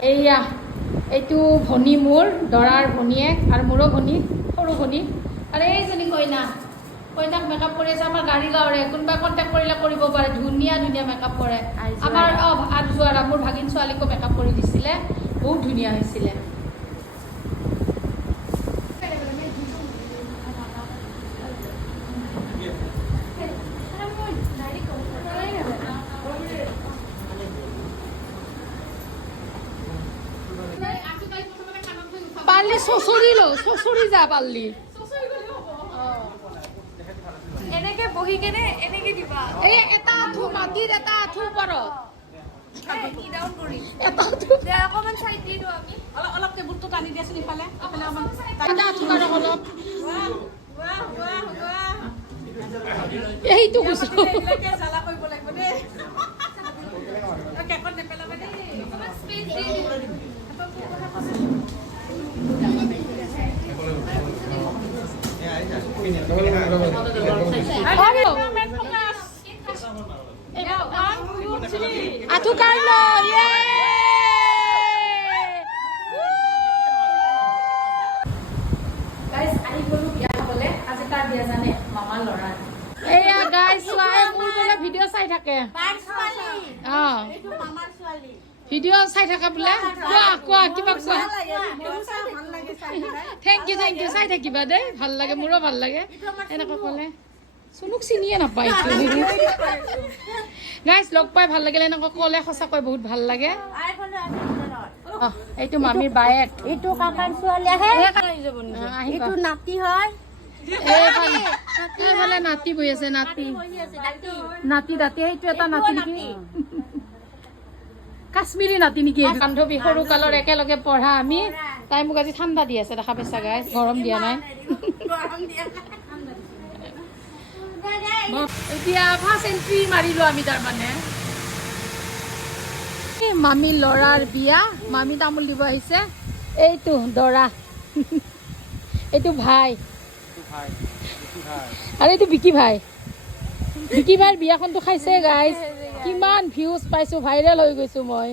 এইয়া এইটো ভনী মোৰ দৰাৰ ভনীয়েক আৰু মোৰো ভনী সৰু ভনী আৰু এইজনী কইনাক মেকআপ কৰি আছে আমাৰ গাড়ী গাঁৱৰে কোনোবা কণ্টেক্ট কৰিলে কৰিব পাৰে ধুনীয়া ধুনীয়া মেকআপ কৰে আমাৰ আজুৱাৰা মোৰ ভাগিন ছোৱালীকো মেকআপ কৰি দিছিলে বহুত ধুনীয়া হৈছিলে পাৰলি শ্বশুৰি যা পাৰলি এনেকে বহি কেনে এনেকে দিবা এই এটা আঁঠু মাটিৰ এটা আঁঠু ওপৰত নি ডাউন কৰি এটা আঁঠু দে অকমান সাইড দি দিও আমি অলপ টেবুলটো টানি দিয়াচোন ইফালে অকমান এটা আঁঠু কাৰক অলপ বাহ এইটো গুছো এলাকে জ্বালা কৰিব লাগিব দেই কেকত নেপেলাবে দেই অকমান স্পেস দি দিও আঁঠু কাঢ়লো গাইস আহি গলো বিয়া খাবলে আজি তাৰ বিয়া জানে মামাৰ ল'ৰা এয়া গাইস চোৱাই মোৰ বোলে ভিডিঅ' চাই থাকে এইটো মামাৰ ছোৱালী ভিডিঅ' চাই থাকা বোলে কোৱা কিবা কোৱা ভাল লাগে চাই থেংক ইউ চাই থাকিবা দেই ভাল লাগে মোৰো ভাল লাগে এনেকৈ ক'লে চুনুক চিনিয়ে নাপায় গাইজ লগ পাই ভাল লাগিলে এনেকৈ ক'লে সঁচাকৈ বহুত ভাল লাগে এইটো মামীৰ বায়েক এইটো কাকাৰ ছোৱালী আহে এইটো নাতি হয় এইফালে নাতি বহি আছে নাতি দাঁতি সেইটো এটা নাতি নেকি কাশ্মীৰী নাতি নেকি বান্ধৱী সৰু কালৰ একেলগে পঢ়া আমি তাই মোক আজি ঠাণ্ডা দি আছে দেখা পাইছা গাইজ গৰম দিয়া নাই এতিয়া ফাৰ্ষ্ট এন্ট্ৰি মাৰিলো আমি তাৰমানে মামী ল'ৰাৰ বিয়া মামী তামোল দিব আহিছে এইটো দৰা এইটো ভাই আৰু এইটো বিকি ভাইৰ বিয়াখনতো খাইছে গাইজ কিমান ভিউজ পাইছো ভাইৰেল হৈ গৈছো মই